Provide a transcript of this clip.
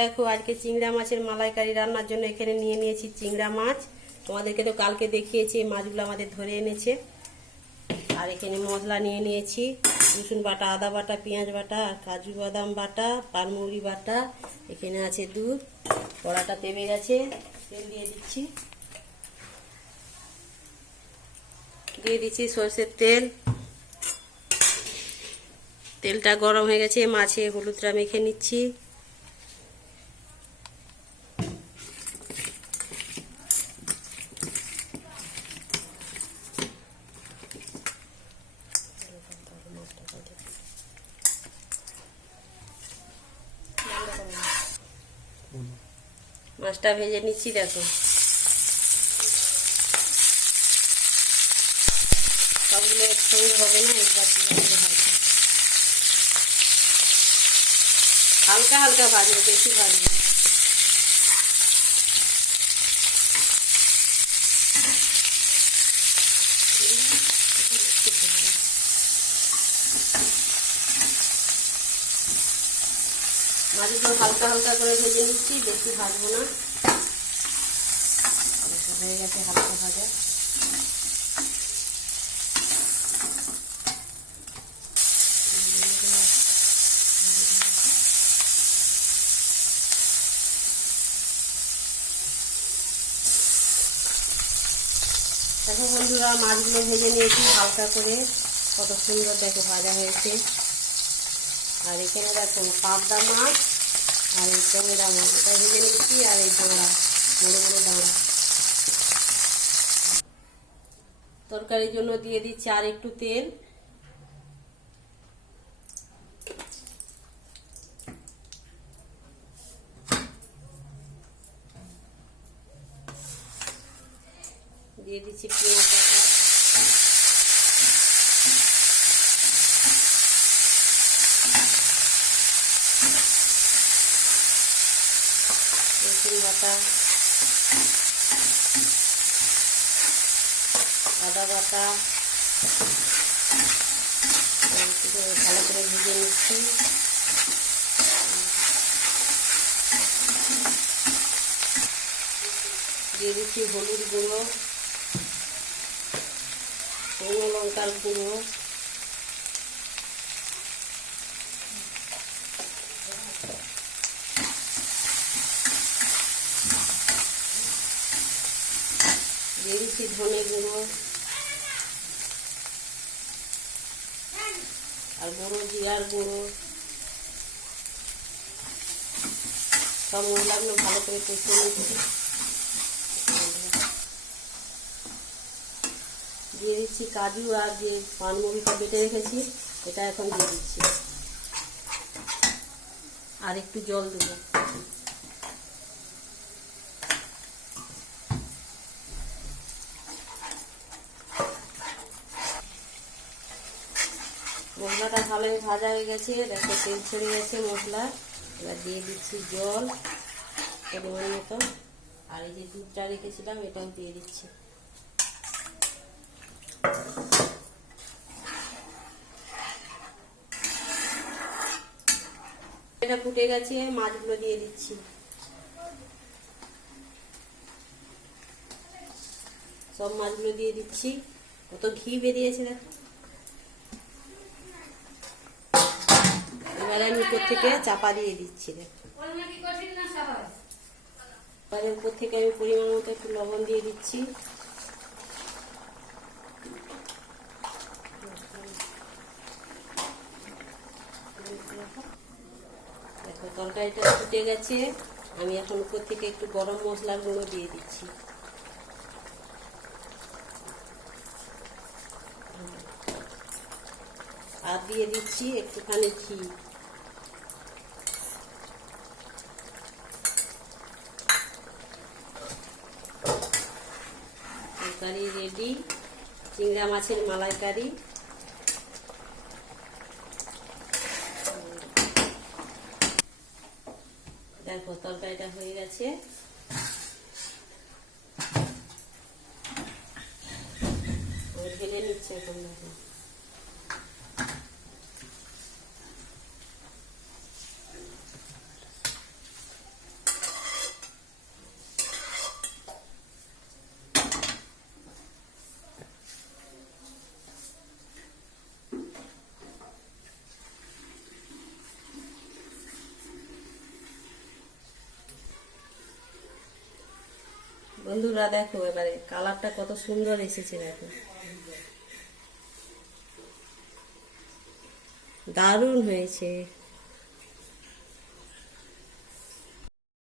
দেখো, আজকে চিংড়া মাছের মালাইকারি রান্নার জন্য এখানে নিয়ে নিয়েছি চিংড়া মাছ। তোমাদেরকে তো কালকে দেখিয়েছি, এই মাছগুলো আমাদের ধরে এনেছে। আর এখানে মশলা নিয়ে নিয়েছি, রসুন বাটা, আদা বাটা, পেঁয়াজ বাটা, কাজু বাদাম বাটা পানমুড়ি বাটা, এখানে আছে দুধ, কড়াটা তেমে গেছে, তেল দিয়ে দিচ্ছি। দিয়ে দিচ্ছি সর্ষের তেল। তেলটা গরম হয়ে গেছে, মাছে হলুদটা মেখে নিচ্ছি। মাছটা ভেজে নিচ্ছি, দেখো। সবগুলো একসঙ্গে হবে না, একবার হালকা। হালকা হালকা ভাজবে, বেশি ভাজবে না। মাছগুলো হালকা হালকা করে ভেজে নিচ্ছি, বেশি ভাজবো না। হয়ে গেছে হালকা ভাজা। দেখো বন্ধুরা, মাছগুলো ভেজে নিয়েছি, হালকা করে। কত সুন্দর দেখো ভাজা হয়েছে। আর এখানে দেখো পাবদা মাছ, আর এই টমেরা মাছ। এটা ভেজে নিচ্ছি, আর এই ডাঁড়া বড়ো বড়ো ডাঁড়া তরকারির জন্য দিয়ে দিচ্ছি আর একটু তেল। দিয়ে দিচ্ছি পেঁয়াজ রসুন বাটা আদা বাটা ভালো করে ভেজে নিচ্ছি। দিয়ে দিচ্ছি হলুদ গুঁড়ো লঙ্কার গুঁড়ো। দিয়ে দিচ্ছি ধনে গুঁড়ো। আর গুঁড়ো জিরার গুঁড়ো। সব মশলাগুলো ভালো করে কষিয়ে নিচ্ছি। দিয়ে দিচ্ছি কাজু আর যে পানমুড়িটা বেটে রেখেছি, এটা এখন দিয়ে দিচ্ছি। আর একটু জল দেবো। মশলাটা ভালোই ভাজা হয়ে গেছে। দেখো তেল ছেড়ে গেছে মশলা। এবার দিয়ে দিচ্ছি জল, পরিমাণ মতো। আর এই যে দুধটা রেখেছিলাম, এটাও দিয়ে দিচ্ছি। এটা ফুটে গেছে, মাছগুলো দিয়ে দিচ্ছি। সব মাছগুলো দিয়ে দিচ্ছি। কত ঘি বেরিয়েছে দেখো। এবারে আমি উপর থেকে চাপা দিয়ে দিচ্ছি এবারে উপর থেকে আমি পরিমাণ মতো একটু লবণ দিয়ে দিচ্ছি। দেখো, তরকারিটা ফুটে গেছে। আমি এখন উপর থেকে একটু গরম মশলার গুঁড়ো দিয়ে দিচ্ছি। আর দিয়ে দিচ্ছি একটুখানি ঘি। তরকারি রেডি চিংড়া মাছের মালাইকারি। দেখো তরকারিটা হয়ে গেছে। ঢেলে নিচ্ছে এখন দেখো। বন্ধুরা দেখো এবারে কালারটা কত সুন্দর এসেছে দেখো। দারুণ হয়েছে।